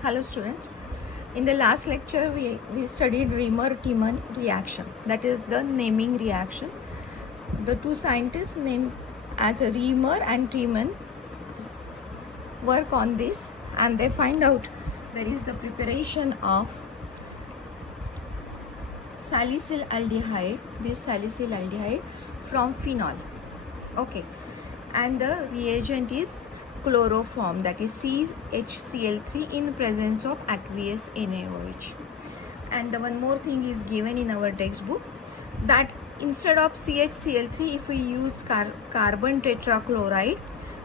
Hello students. In the last lecture we studied Riemer-Tiemann reaction, that is the naming reaction. The two scientists named as Riemer and Tiemann work on this and they find out there is the preparation of salicylaldehyde, this salicylaldehyde from phenol. Okay, and the reagent is chloroform, that is CHCl3 in presence of aqueous NaOH. And the one more thing is given in our textbook, that instead of CHCl3 if we use carbon tetrachloride,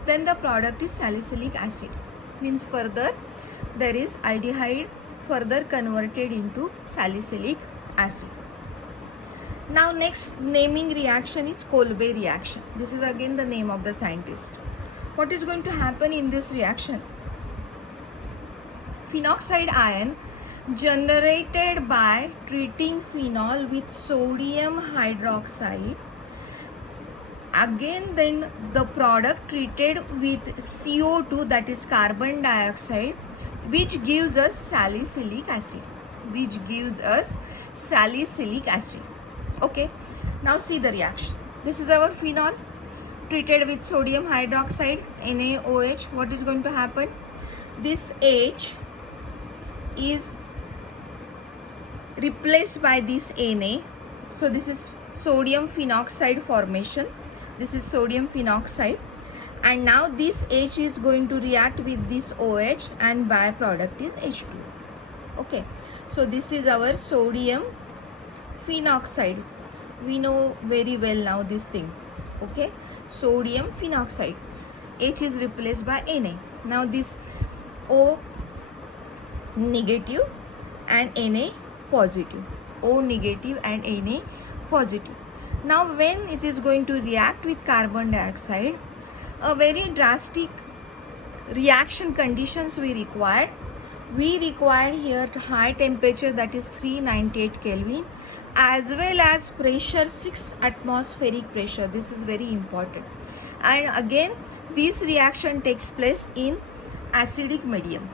then the product is salicylic acid, means further there is aldehyde further converted into salicylic acid. Now next naming reaction is Kolbe reaction. This is again the name of the scientist. What is going to happen in this reaction? Phenoxide ion generated by treating phenol with sodium hydroxide, again then the product treated with CO2, that is carbon dioxide, which gives us salicylic acid, Okay, now see the reaction. This is our phenol treated with sodium hydroxide, NaOH. What is going to happen? This H is replaced by this Na. So this is sodium phenoxide formation. This is sodium phenoxide, and now this H is going to react with this OH and byproduct is H2. Okay, so this is our sodium phenoxide. We know very well now this thing. Okay, sodium phenoxide. H is replaced by Na. Now this O negative and Na positive. O negative and Na positive. Now when it is going to react with carbon dioxide, a very drastic reaction conditions we require. We require here high temperature, that is 398 Kelvin, as well as pressure 6 atmospheric pressure. This is very important. And again this reaction takes place in acidic medium.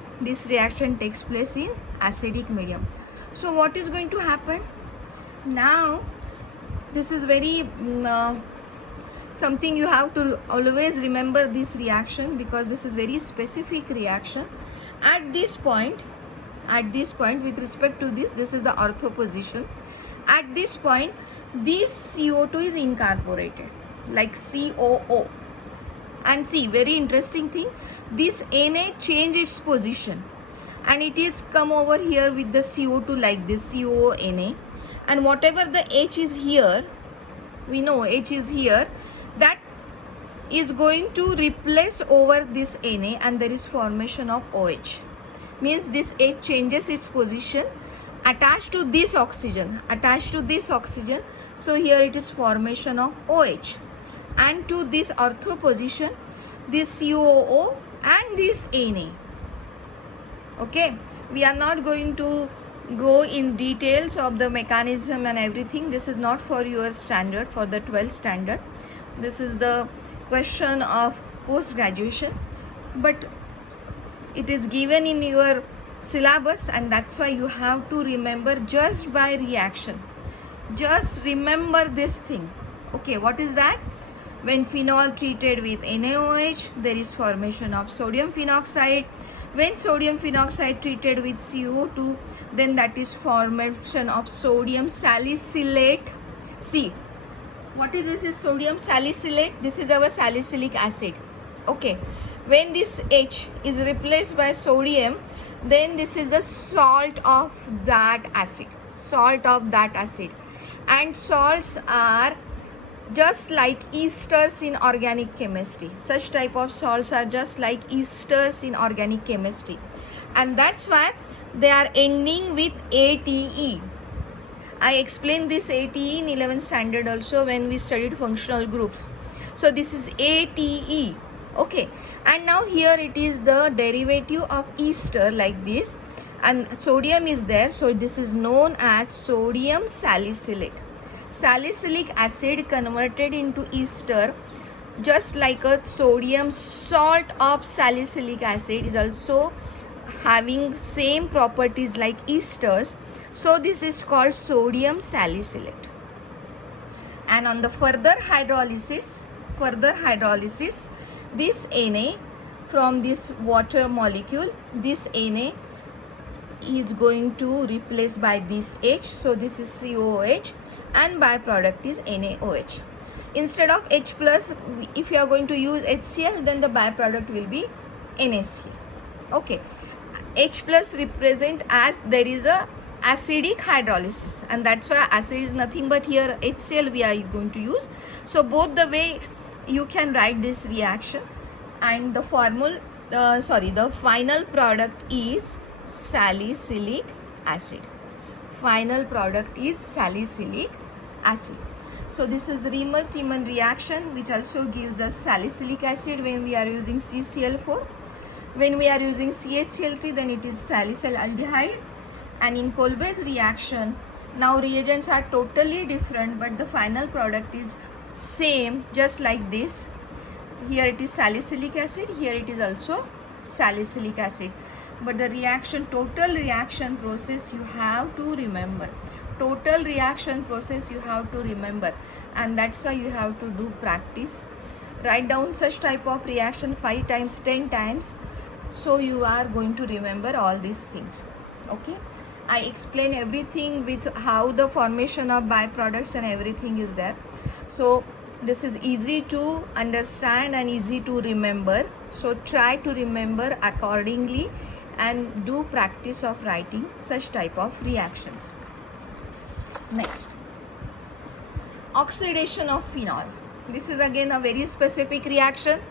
So what is going to happen? Now this is very something you have to always remember this reaction, because this is very specific reaction. At this point with respect to this is the ortho position. At this point this CO2 is incorporated like COO, and see, very interesting thing, this Na change its position and it is come over here with the CO2 like this, COONA, and whatever the H is here, we know H is here, that is going to replace over this Na and there is formation of OH. Means this H changes its position attached to this oxygen, so here it is formation of OH, and to this ortho position this COO and this Na. Okay, we are not going to go in details of the mechanism and everything. This is not for your standard, for the 12th standard. This is the question of post graduation, but it is given in your syllabus, and that's why you have to remember just by reaction. Just remember this thing. Okay, what is that? When phenol treated with NaOH, there is formation of sodium phenoxide. When sodium phenoxide treated with CO2, then that is formation of sodium salicylate. See, what is this? Is sodium salicylate. This is our salicylic acid. Okay, when this H is replaced by sodium, then this is the salt of that acid. And salts are just like esters in organic chemistry. Such type of salts are just like esters in organic chemistry, and that's why they are ending with ATE. I explained this ATE in 11th standard also when we studied functional groups. So this is ATE. Okay, and now here it is the derivative of ester like this, and sodium is there, so this is known as sodium salicylate. Salicylic acid converted into ester, just like a sodium salt of salicylic acid, is also having same properties like esters. So this is called sodium salicylate. And on the further hydrolysis, this Na from this water molecule, this Na is going to replace by this H. So this is COOH and byproduct is NaOH. Instead of H plus, if you are going to use HCl, then the byproduct will be NaCl. Okay. H plus represent as there is a acidic hydrolysis, and that's why acid is nothing but here HCl we are going to use. So both the way you can write this reaction, and the the final product is salicylic acid. Final product is salicylic acid. So this is Riemann-Tiemann reaction, which also gives us salicylic acid when we are using CCl4. When we are using CHCl3, then it is salicylaldehyde. And in Kolbe's reaction, now reagents are totally different, but the final product is same, just like this. Here it is salicylic acid, here it is also salicylic acid. But the total reaction process you have to remember. Total reaction process you have to remember, and that's why you have to do practice. Write down such type of reaction 5 times, 10 times, so you are going to remember all these things. Okay, I explain everything with how the formation of byproducts and everything is there. So this is easy to understand and easy to remember. So try to remember accordingly and do practice of writing such type of reactions. Next, oxidation of phenol. This is again a very specific reaction.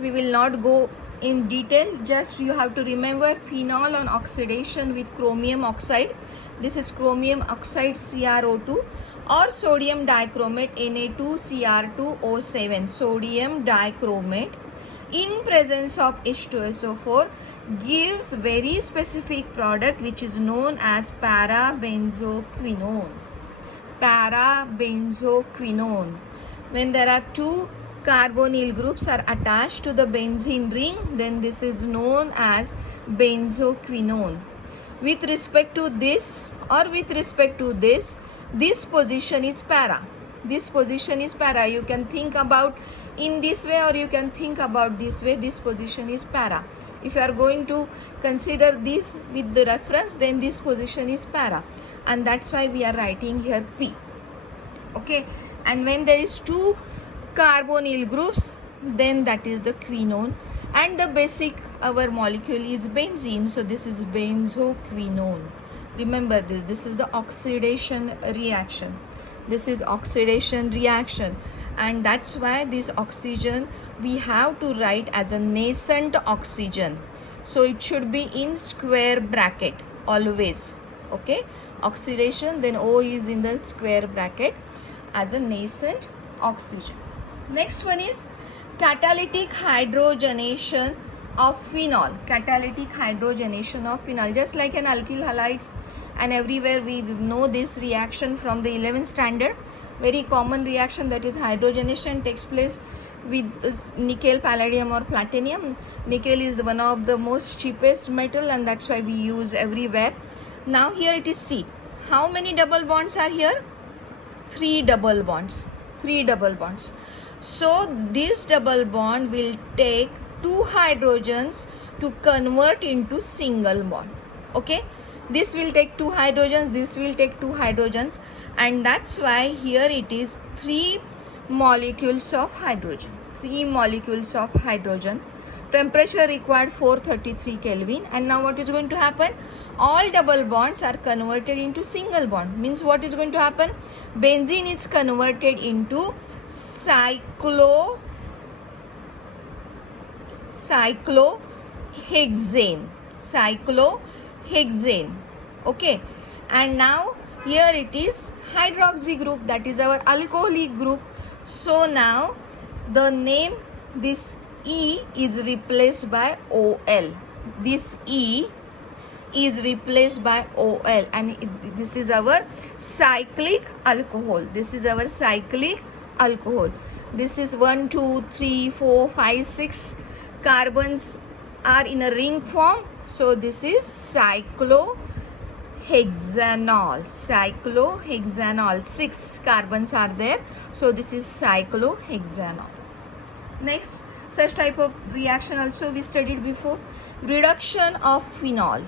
We will not go in detail, just you have to remember phenol on oxidation with chromium oxide. This is chromium oxide CrO2 or sodium dichromate Na2Cr2O7. Sodium dichromate in presence of H2SO4 gives very specific product which is known as parabenzoquinone. Parabenzoquinone. When there are two carbonyl groups are attached to the benzene ring, then this is known as benzoquinone. With respect to this or with respect to this position is para. This position is para. You can think about in this way or you can think about this way. This position is para. If you are going to consider this with the reference, then this position is para, and that's why we are writing here P. Okay, and when there is two carbonyl groups, then that is the quinone, and the basic our molecule is benzene, so this is benzoquinone. Remember this is the oxidation reaction. This is oxidation reaction, and that's why this oxygen we have to write as a nascent oxygen. So it should be in square bracket always. Okay, oxidation, then O is in the square bracket as a nascent oxygen. Next one is catalytic hydrogenation of phenol. Catalytic hydrogenation of phenol, just like an alkyl halides, and everywhere we know this reaction from the 11th standard. Very common reaction, that is hydrogenation takes place with nickel, palladium or platinum. Nickel is one of the most cheapest metal, and that's why we use everywhere. Now here it is C. How many double bonds are here? 3 double bonds. 3 double bonds. So this double bond will take 2 hydrogens to convert into single bond. Okay, this will take 2 hydrogens, this will take 2 hydrogens, and that's why here it is 3 molecules of hydrogen. 3 molecules of hydrogen. Temperature required 433 Kelvin. And now what is going to happen? All double bonds are converted into single bond. Means what is going to happen? Benzene is converted into cyclohexane. Cyclohexane. Okay, and now here it is hydroxy group, that is our alcoholic group. So now the name, this E is replaced by OL. This E is replaced by OL, and this is our cyclic alcohol. This is our cyclic alcohol. This is 1, 2, 3, 4, 5, 6 carbons are in a ring form, So this is cyclohexanol. 6 carbons are there. So this is cyclohexanol. Next, such type of reaction also we studied before. Reduction of phenol.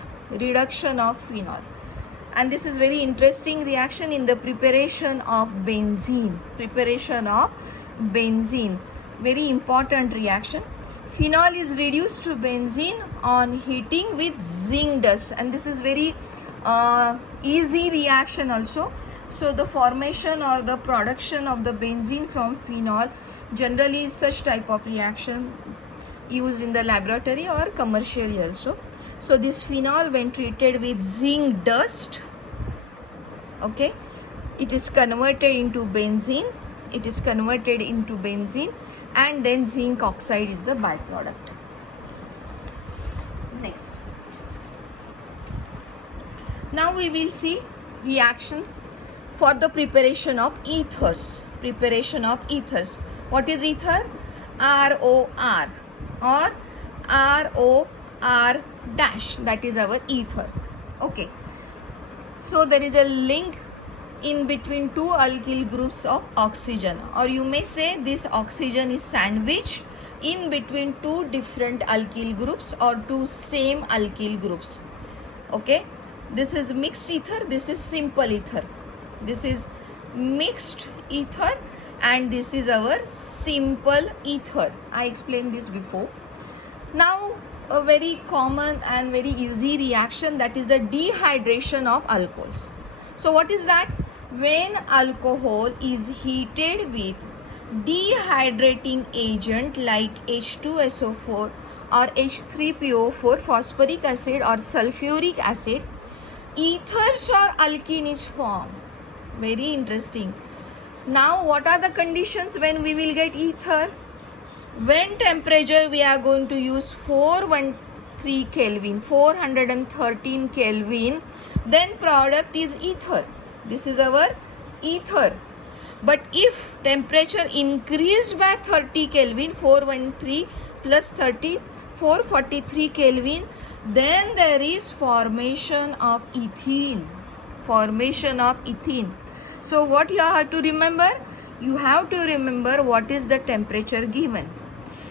And this is very interesting reaction in the preparation of benzene. Very important reaction. Phenol is reduced to benzene on heating with zinc dust, and this is very easy reaction also. So the formation or the production of the benzene from phenol, generally such type of reaction used in the laboratory or commercially also. So this phenol, when treated with zinc dust, okay, it is converted into benzene. And then zinc oxide is the byproduct. Next, now we will see reactions for the preparation of ethers. What is ether? ROR or ROR dash, that is our ether. Okay, so there is a link in between two alkyl groups of oxygen, or you may say this oxygen is sandwiched in between two different alkyl groups or two same alkyl groups. Okay, this is mixed ether, this is simple ether. This is mixed ether and this is our simple ether. I explained this before. Now a very common and very easy reaction, that is the dehydration of alcohols. So what is that? When alcohol is heated with dehydrating agent like H2SO4 or H3PO4, phosphoric acid or sulfuric acid, ethers or alkene is formed. Very interesting. Now what are the conditions when we will get ether? When temperature we are going to use 413 Kelvin, 413 Kelvin, then product is ether. This is our ether. But if temperature increased by 30 Kelvin, 413 plus 30, 443 Kelvin, then there is formation of ethene. So what you have to remember? You have to remember what is the temperature given.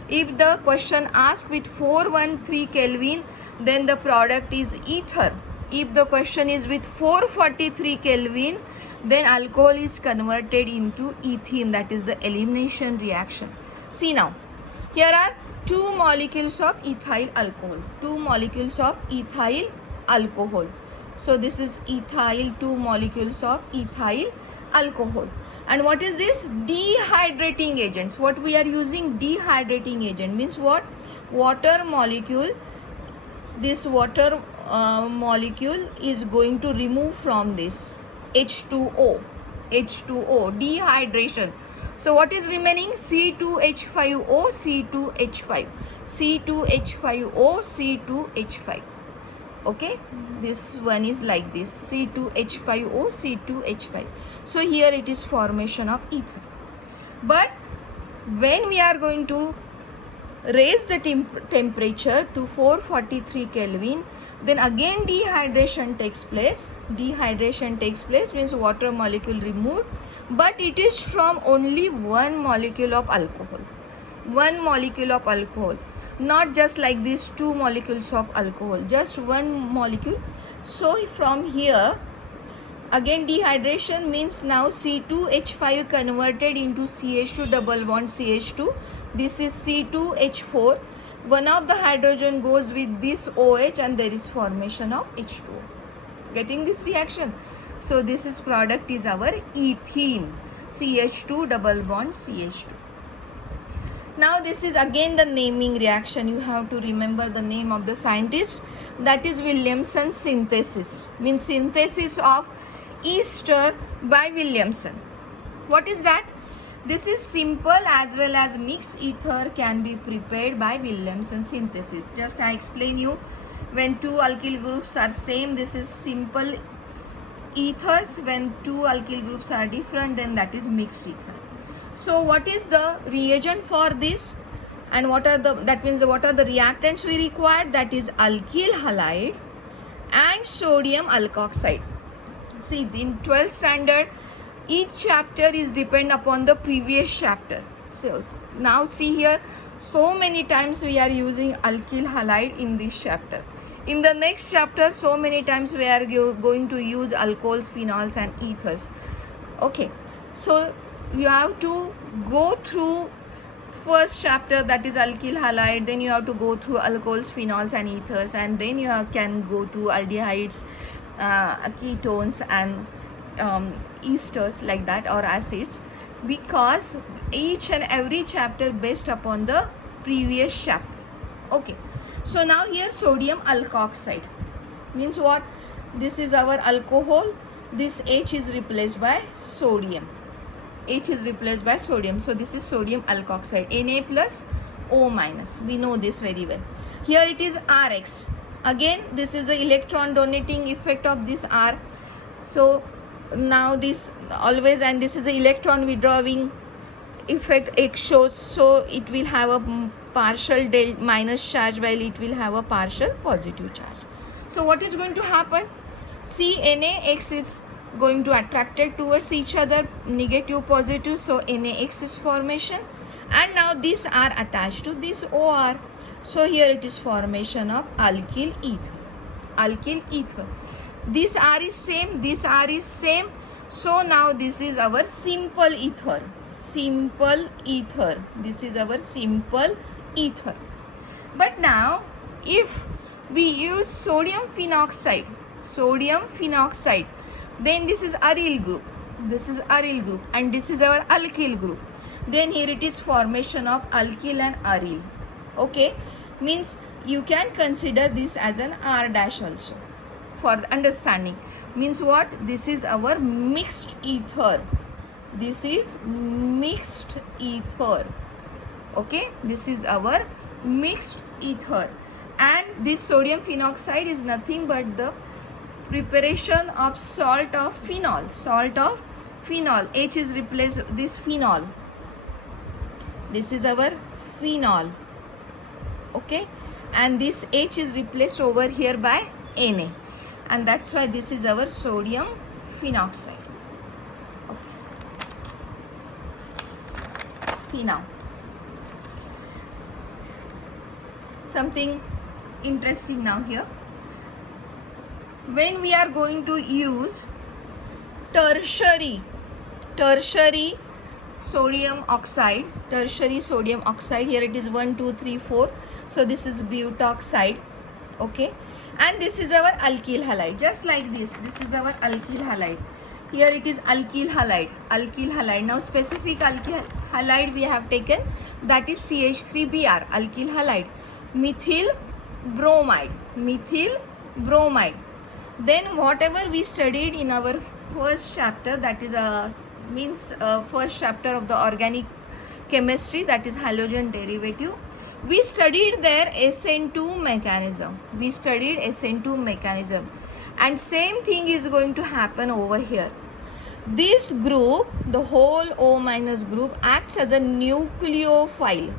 If the question asks with 413 Kelvin, then the product is ether. If the question is with 443 Kelvin, then alcohol is converted into ethene, that is the elimination reaction. See now, here are two molecules of ethyl alcohol. So this is ethyl, two molecules of ethyl alcohol. And what is this? Dehydrating agents. What we are using? Dehydrating agent means what? Water molecule. This water molecule is going to remove from this H2O, dehydration. So what is remaining? C2H5O, C2H5O. Okay, this one is like this, C2H5O. So here it is formation of ether. But when we are going to raise the temperature to 443 Kelvin, then again dehydration takes place. Means water molecule removed, but it is from only one molecule of alcohol. Not just like these two molecules of alcohol, just one molecule. So from here again dehydration means now C2H5 converted into CH2 double bond CH2. This is C2H4. One of the hydrogen goes with this OH and there is formation of H2O. Getting this reaction? So this is product is our ethene, CH2 double bond CH2. Now this is again the naming reaction. You have to remember the name of the scientist. That is Williamson synthesis. Means synthesis of ester by Williamson. What is that? This is simple as well as mixed ether can be prepared by Williamson synthesis. Just I explain you, when two alkyl groups are same, this is simple ethers. When two alkyl groups are different, then that is mixed ether. So what is the reagent for this? And what are the reactants we require? That is alkyl halide and sodium alkoxide. See, in 12th standard, each chapter is depend upon the previous chapter. So now see here, so many times we are using alkyl halide in this chapter. In the next chapter, so many times we are going to use alcohols, phenols and ethers. Okay, so you have to go through first chapter, that is alkyl halide, then you have to go through alcohols, phenols and ethers, and then you can go to aldehydes, ketones and esters, like that, or acids, because each and every chapter based upon the previous chapter. Okay, so now here sodium alkoxide means what? This is our alcohol, this H is replaced by sodium, H is replaced by sodium, so this is sodium alkoxide, Na plus O minus, we know this very well. Here it is Rx, again this is the electron donating effect of this R, so now this always, and this is the electron withdrawing effect X shows, so it will have a partial minus charge while it will have a partial positive charge. So what is going to happen? See, NaX is going to attracted towards each other, negative positive, so NaX is formation, and now these are attached to this OR, so here it is formation of alkyl ether, alkyl ether. This R is same, this R is same, so now this is our simple ether, simple ether, this is our simple ether. But now if we use sodium phenoxide, then this is aryl group, this is aryl group, and this is our alkyl group, then here it is formation of alkyl and aryl. Okay, means you can consider this as an R dash also for the understanding. Means what? This is our mixed ether, this is mixed ether. Okay, this is our mixed ether, and this sodium phenoxide is nothing but the preparation of salt of phenol, H is replaced this phenol, this is our phenol. Okay, and this H is replaced over here by Na, and that's why this is our sodium phenoxide. Okay. See now, something interesting now here. When we are going to use tertiary sodium oxide, here it is 1 2 3 4, so this is butoxide. Okay, and this is our alkyl halide, just like this is our alkyl halide, here it is alkyl halide. Now specific alkyl halide we have taken, that is CH3Br, alkyl halide, methyl bromide. Then whatever we studied in our first chapter, that is first chapter of the organic chemistry, that is halogen derivative, we studied there SN2 mechanism, and same thing is going to happen over here. This group, the whole O minus group, acts as a nucleophile,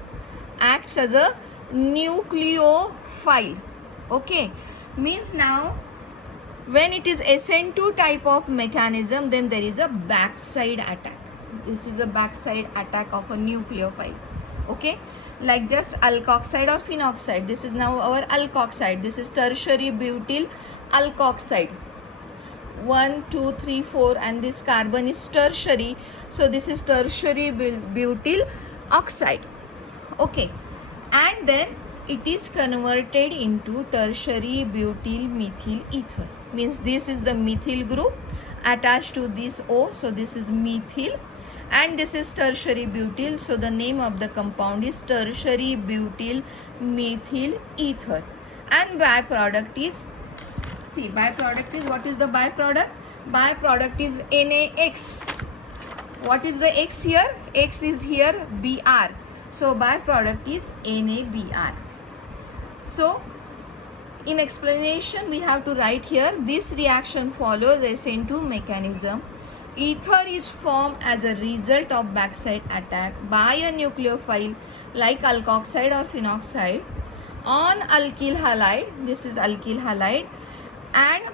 okay, means now when it is SN2 type of mechanism, then there is a backside attack. This is a backside attack of a nucleophile. Okay, like just alkoxide or phenoxide, this is now our alkoxide, this is tertiary butyl alkoxide, 1 2 3 4, and this carbon is tertiary, so this is tertiary butyl oxide. Okay, and then it is converted into tertiary butyl methyl ether, means this is the methyl group attached to this O, so this is methyl, and this is tertiary butyl, so the name of the compound is tertiary butyl methyl ether, and byproduct is, see, byproduct is, what is the byproduct? Byproduct is NaX. What is the X here? X is here Br, so byproduct is NaBr. So in explanation we have to write here, this reaction follows SN2 mechanism. Ether is formed as a result of backside attack by a nucleophile like alkoxide or phenoxide on alkyl halide. This is alkyl halide, and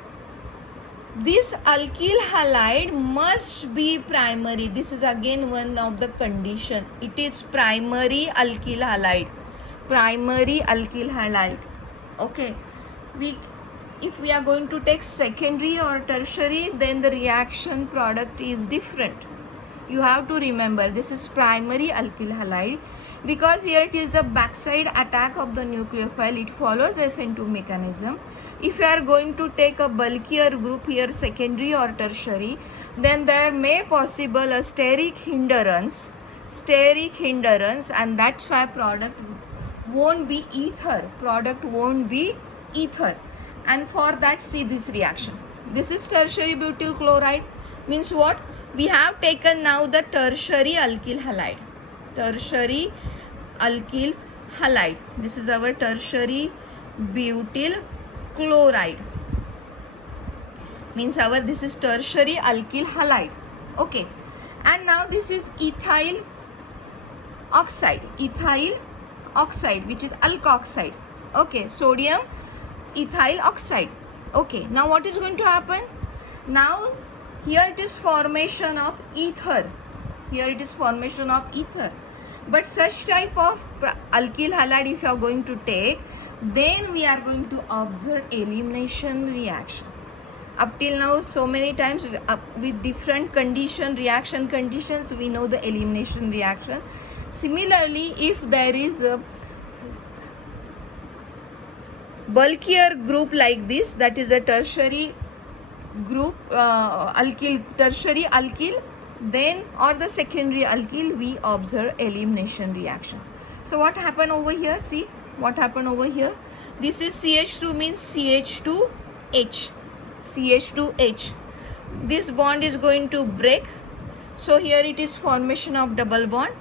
this alkyl halide must be primary. This is again one of the condition. It is primary alkyl halide. Primary alkyl halide. Okay. If we are going to take secondary or tertiary, then the reaction product is different. You have to remember this is primary alkyl halide, because here it is the backside attack of the nucleophile. It follows SN2 mechanism. If you are going to take a bulkier group here, secondary or tertiary, then there may possible a steric hindrance, and that's why product won't be ether. Product won't be ether. And for that, see this reaction. This is tertiary butyl chloride. Means what? We have taken now the tertiary alkyl halide. Tertiary alkyl halide. This is our tertiary butyl chloride. Means this is tertiary alkyl halide. Okay. And now this is ethyl oxide. Ethyl oxide, which is alkoxide. Okay. Sodium ethyl oxide. Okay, now what is going to happen? Now here it is formation of ether. Here it is formation of ether. But such type of alkyl halide if you are going to take, then we are going to observe elimination reaction. Up till now, so many times with different reaction conditions, we know the elimination reaction. Similarly, if there is a bulkier group like this, that is a tertiary group, tertiary alkyl, then or the secondary alkyl, we observe elimination reaction. So what happened over here? See what happened over here. This is CH2 means CH2H. CH2H. This bond is going to break. So here it is formation of double bond.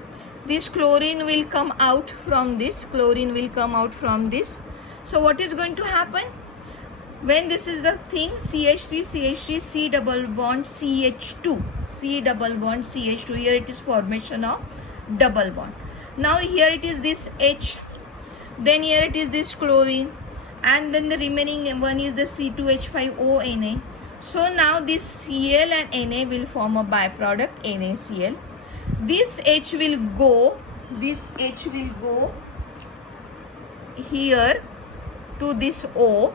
This chlorine will come out from this. Chlorine will come out from this. So what is going to happen? When this is the thing, CH3, C double bond CH2, C double bond CH2, here it is formation of double bond. Now here it is this H, then here it is this chlorine, and then the remaining one is the C2H5ONa. So now this Cl and Na will form a byproduct NaCl. This H will go here to this O,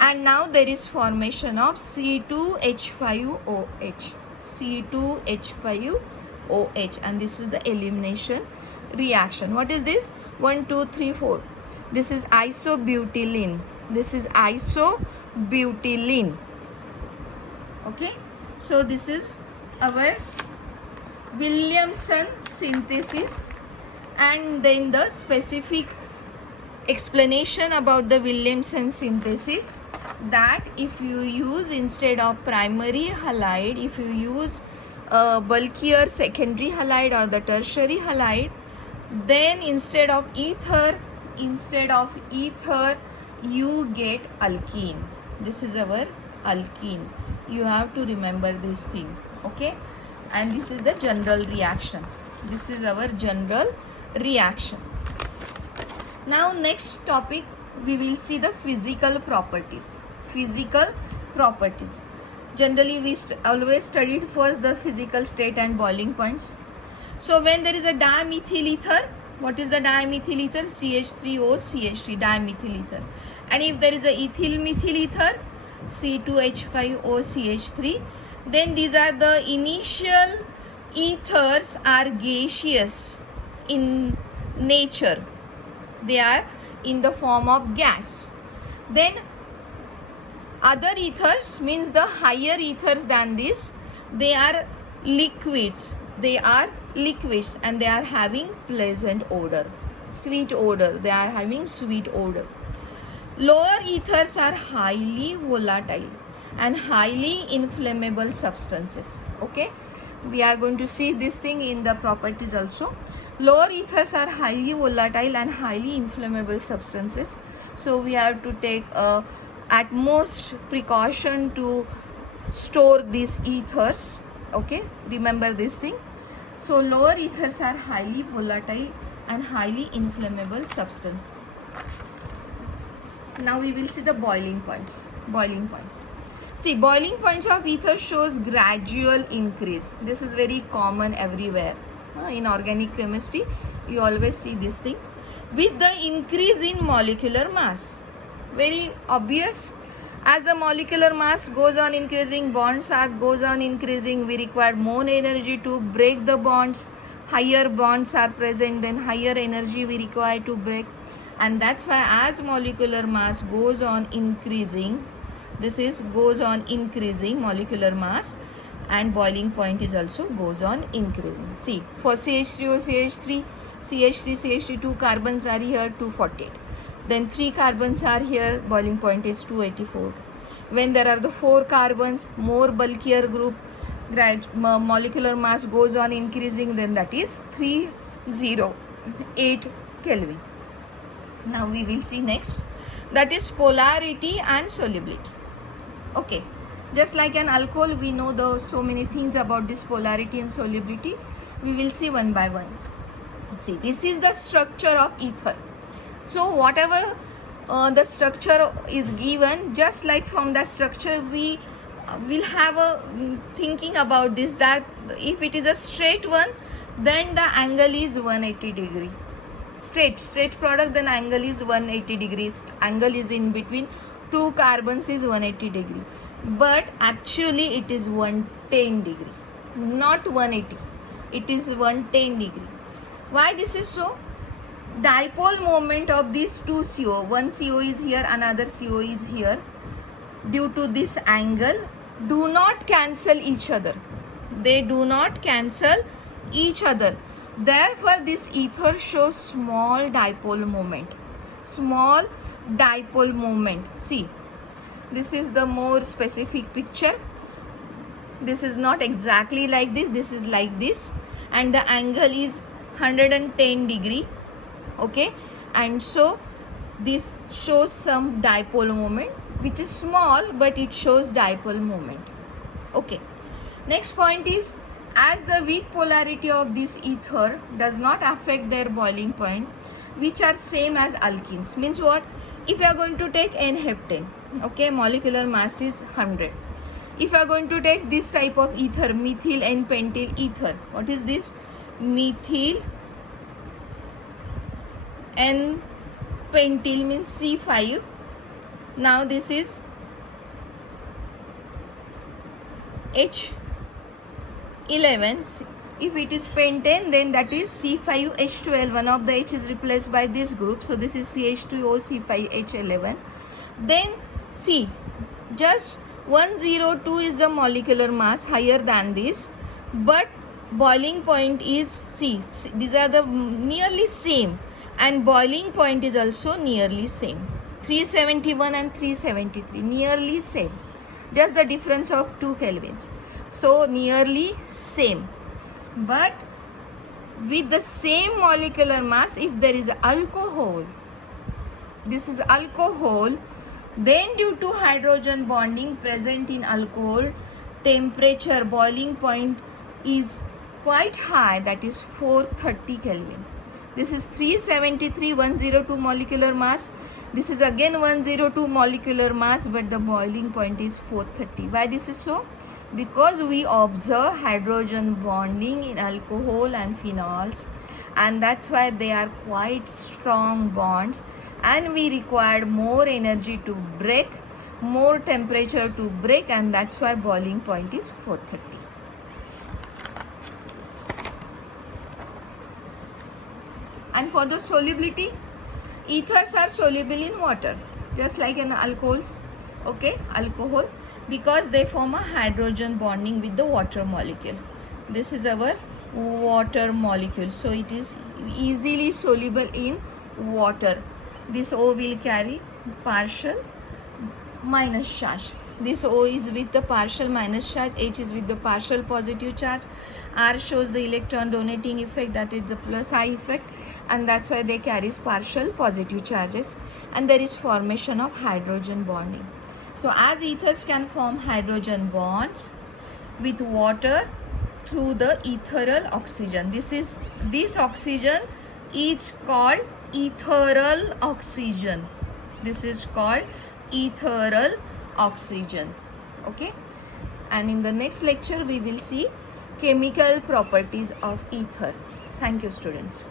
and now there is formation of C2H5OH. C2H5OH, and this is the elimination reaction. What is this? 1, 2, 3, 4. This is isobutylene. This is isobutylene. Okay, so this is our Williamson synthesis, and then the specific explanation about the Williamson synthesis, that if you use instead of primary halide, if you use bulkier secondary halide or the tertiary halide, then instead of ether you get alkene. This is our alkene. You have to remember this thing. Okay, and this is the general reaction. This is our general reaction. Now next topic, we will see the physical properties. Physical properties. Generally we always studied first the physical state and boiling points. So when there is a dimethyl ether, what is the dimethyl ether? CH3O CH3, dimethyl ether. And if there is a ethyl methyl ether, C2H5O CH3, then these are the initial ethers are gaseous in nature. They are in the form of gas. Then other ethers means the higher ethers than this, they are liquids. They are liquids and they are having pleasant odor, sweet odor. They are having sweet odor. Lower ethers are highly volatile and highly inflammable substances. Okay, we are going to see this thing in the properties also. Lower ethers are highly volatile and highly inflammable substances. So we have to take utmost precaution to store these ethers. Okay, remember this thing. So lower ethers are highly volatile and highly inflammable substance. Now we will see the boiling points. Boiling point. See, boiling points of ether shows gradual increase. This is very common everywhere. In organic chemistry, you always see this thing. With the increase in molecular mass. Very obvious. As the molecular mass goes on increasing, bonds goes on increasing, we require more energy to break the bonds. Higher bonds are present, then higher energy we require to break. And that's why as molecular mass goes on increasing, goes on increasing molecular mass, and boiling point is also goes on increasing. See, for CH3O, CH3, CH3, CH3, 2 carbons are here, 248. Then 3 carbons are here, boiling point is 284. When there are the 4 carbons, more bulkier group, molecular mass goes on increasing, then that is 308 Kelvin. Now we will see next, that is polarity and solubility. Okay, just like an alcohol, we know so many things about this polarity and solubility. We will see one by one. See, this is the structure of ether. So whatever the structure is given, just like from that structure we will have a thinking about this, that if it is a straight one, then the angle is 180 degree. Straight product, then angle is 180 degrees. Angle is in between 2 carbons is 180 degree. But actually it is 110 degree, not 180. It is 110 degree. Why this is so? Dipole moment of these two CO, one CO is here, another CO is here, due to this angle, do not cancel each other. They do not cancel each other. Therefore, this ether shows small dipole moment. Small dipole moment. See, this is the more specific picture. This is not exactly like this. This is like this. And the angle is 110 degree. Okay. And so, this shows some dipole moment, which is small, but it shows dipole moment. Okay. Next point is, as the weak polarity of this ether does not affect their boiling point, which are same as alkenes. Means what? If you are going to take N-heptane, okay, molecular mass is 100. If you are going to take this type of ether, methyl N-pentyl ether, what is this? Methyl N-pentyl means C5. Now this is H11. If it is pentane, then that is C5H12. One of the H is replaced by this group. So this is CH2O C5H11. Then see, just 102 is the molecular mass, higher than this, but boiling point is, see, these are the nearly same, and boiling point is also nearly same. 371 and 373 nearly same, just the difference of 2 kelvins. So nearly same, but with the same molecular mass, if there is alcohol, this is alcohol, then due to hydrogen bonding present in alcohol, temperature boiling point is quite high, that is 430 Kelvin. This is 373, 102 molecular mass. This is again 102 molecular mass, but the boiling point is 430. Why this is so? Because we observe hydrogen bonding in alcohol and phenols, and that's why they are quite strong bonds, and we required more energy to break, more temperature to break, and that's why boiling point is 430. And for the solubility, ethers are soluble in water, just like in alcohols, okay, alcohol, because they form a hydrogen bonding with the water molecule. This is our water molecule, so it is easily soluble in water. This O will carry partial minus charge. This O is with the partial minus charge, H is with the partial positive charge, R shows the electron donating effect, that is the plus I effect, and that's why they carries partial positive charges, and there is formation of hydrogen bonding. So as ethers can form hydrogen bonds with water, through the ethereal oxygen. This oxygen is called ethereal oxygen. This is called ethereal oxygen. Okay, and in the next lecture we will see chemical properties of ether. Thank you, students.